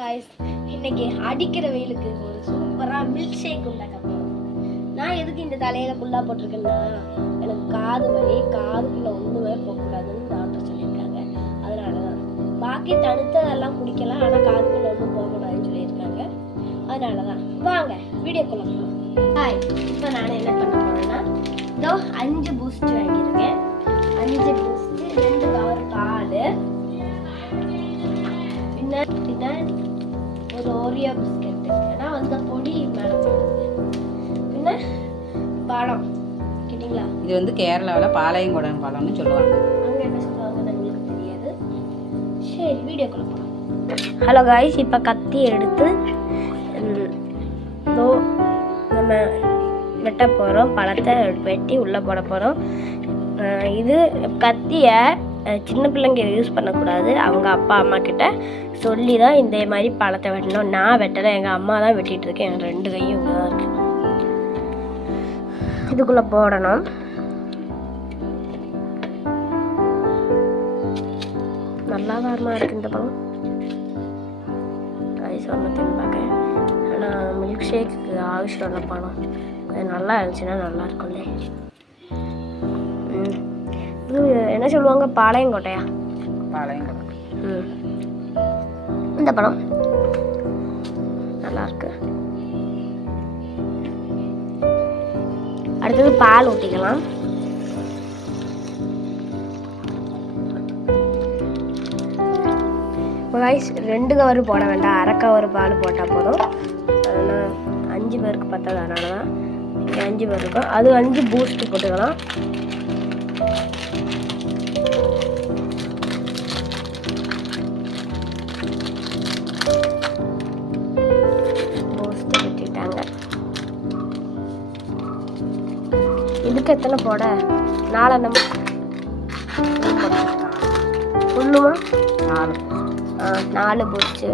Guys இன்னைக்கு அடிக்கிற வெயிலுக்கு ஒரு சூப்பரா மில்க் ஷேக் உண்டாக்க போறோம். நான் எதுக்கு இந்த தலையில குல்லா போட்டுருக்கேன்னா எனக்கு காது வலி, காதுக்குள்ள ஒண்ணுமே போக கூடாதுன்னு டாக்டர் சொல்லியிருக்காங்க. அதனாலதான் பாக்கி தடுத்ததெல்லாம் குடிக்கலாம், ஆனா காதுக்குள்ள ஒண்ணும் போக கூடாதுன்னு சொல்லியிருக்காங்க. அதனாலதான் வாங்க வீடியோக்குள்ள போகலாம். ஹாய், இப்போ நான் என்ன பண்ண போறேன்னா இதோ 5 பூஸ்ட் வாங்கியிருக்கேன். 5 பூஸ்ட், 2 கவர் பால், பின்னாடி ஒரு ஓரியோ பிஸ்கட், ஏன்னா வந்து பொடி மேலே பின்ன பழம் கேட்டிங்களா. இது வந்து கேரளாவில் பாளையங்கோடன் பழம்னு சொல்லுவாங்க. அங்கே என்ன சொல்லுவாங்கன்னு உங்களுக்கு தெரியாது. சரி வீடியோக்குள்ள போகலாம். ஹலோ காய்ஸ், இப்போ கத்தி எடுத்து நம்ம வெட்ட போகிறோம். பழத்தை வெட்டி உள்ளே போட போகிறோம். இது கத்தியை சின்ன பிள்ளைங்க யூஸ் பண்ணக்கூடாது. அவங்க அப்பா அம்மா கிட்ட சொல்லி தான் இந்த மாதிரி பழத்தை வெட்டணும். நான் வெட்டலை, எங்கள் அம்மா தான் வெட்டிகிட்டு இருக்கேன். எனக்கு 2 கையும் இவ்வளோ தான் இருக்கு. இதுக்குள்ளே போடணும். நல்லா வாரமாக இருக்குது இந்த பழம். ரைஸ் ஒன்று தின்னு பார்க்குறேன். ஆனால் மில்க் ஷேக்கு ஆവശ്யம் உள்ள பழம் அது நல்லா இருந்துச்சுன்னா நல்லா இருக்கும்லே. இது என்ன சொல்லுவாங்க, பாளையங்கோட்டையா? பாளையங்கோட்டை. இந்த படம் நல்லா இருக்கு. அடுத்தது பால் ஊற்றிக்கலாம். ரைஸ் 2 கவர் போட வேண்டாம், 1/2 கவர் பால் போட்டால் போதும். ஆனால் 5 பேருக்கு பத்தாது, அதனால தான் 5 பேர் இருக்கும். அது 5 பூஸ்ட் போட்டுக்கலாம். இதுக்கு எத்தனை போட? 4 எண்ணம் ஃபுல்லுமா? 4 பூஸ்ட்டு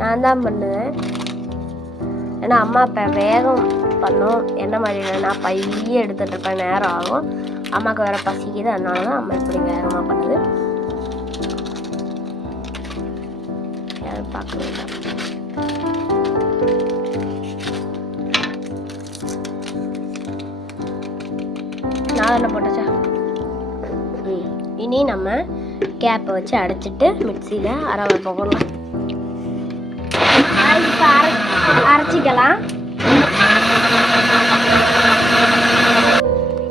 நான் தான் பண்ணுவேன். ஏன்னா அம்மா இப்போ வேகம் பண்ணோம். என்ன மாதிரி நான் பைய எடுத்துகிட்டு இருப்பேன், நேரம் ஆகும். அம்மாவுக்கு வேறு பசிக்குது, அதனால தான் அம்மா இப்படி வேகமாக பண்ணுது. யாரும் பார்க்க வேண்டாம். என்ன போட்டாச்சா? இனி நம்ம கேப்பை வச்சு அடைச்சிட்டு மிக்சியில் அரை போகலாம். அரைச்சிக்கலாம்.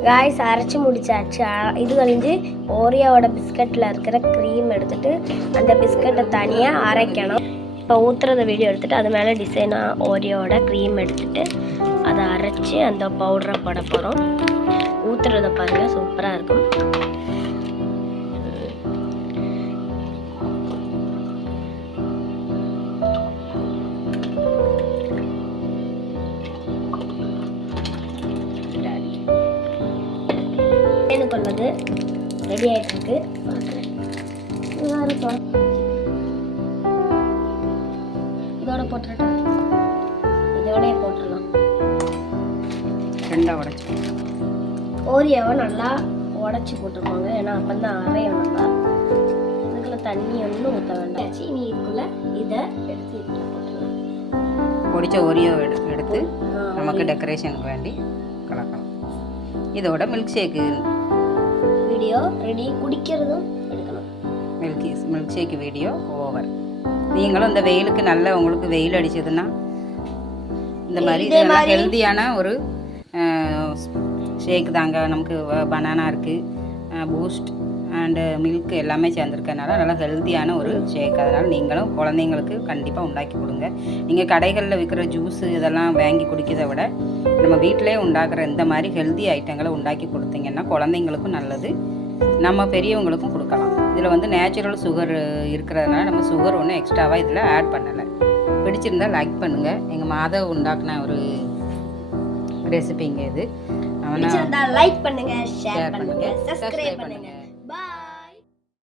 காய்ஸ் அரைச்சி முடிச்சாச்சு. இது கழிஞ்சு ஓரியோவோட பிஸ்கட்டில் இருக்கிற க்ரீம் எடுத்துட்டு அந்த பிஸ்கட்டை தனியாக அரைக்கணும். இப்போ ஊற்றுறத வீடியோ எடுத்துகிட்டு அது மேலே டிசைனாக ஓரியோவோட க்ரீம் எடுத்துகிட்டு அதை அரைச்சி அந்த பவுடரை போட போகிறோம். ஊற்றுறத பாருங்கள், சூப்பராக இருக்கும். எனக்கு உள்ளது ரெடி ஆகிட்டு இருக்கு. இதோட போட்டுட்டோம், இதோடய போட்டுடலாம். 2 உடைச்சு ஓரியோவை நல்லா உடச்சி போட்டுருக்கோங்க, ஏன்னா அப்போ தான் அரையும் நல்லா. இதுக்குள்ள தண்ணி ஒன்றும் ஊற்ற வேண்டாம். இனி இதுக்குள்ள இதை எடுத்து இதில் போட்டுடலாம். பொடிச்ச ஓரியோ எடுத்து நமக்கு டெக்கரேஷனுக்கு வேண்டி கலக்கலாம். இதோட மில்க் ஷேக்கு வீடியோ ரெடி, குடிக்கிறதும் எடுக்கணும். Milk shake video over. நீங்களும் இந்த வெயிலுக்கு நல்ல, உங்களுக்கு வெயில் அடிச்சதுன்னா இந்த மாதிரி ஹெல்த்தியான ஒரு ஷேக் தாங்க. நமக்கு பனானா இருக்குது, பூஸ்ட் அண்டு மில்க் எல்லாமே சேர்ந்துருக்கனால நல்லா ஹெல்த்தியான ஒரு ஷேக். அதனால் நீங்களும் குழந்தைங்களுக்கு கண்டிப்பாக உண்டாக்கி கொடுங்க. நீங்கள் கடைகளில் விற்கிற ஜூஸு இதெல்லாம் வாங்கி குடிக்கிறத விட நம்ம வீட்டிலே உண்டாக்குற இந்த மாதிரி ஹெல்த்தி ஐட்டங்களை உண்டாக்கி கொடுத்தீங்கன்னா குழந்தைங்களுக்கும் நல்லது, நம்ம பெரியவங்களுக்கும் கொடுக்கலாம். இதில் வந்து நேச்சுரல் சுகர் இருக்கிறதுனால நம்ம சுகர் ஒன்றும் எக்ஸ்ட்ராவாக இதில் ஆட் பண்ணலை. பிடிச்சிருந்தால் லைக் பண்ணுங்கள். எங்கள் மாதவ் உண்டாக்குன ஒரு ரெசிபிங்க இது. லைக் பண்ணுங்க, ஷேர் பண்ணுங்க, சப்ஸ்கிரைப் பண்ணுங்க.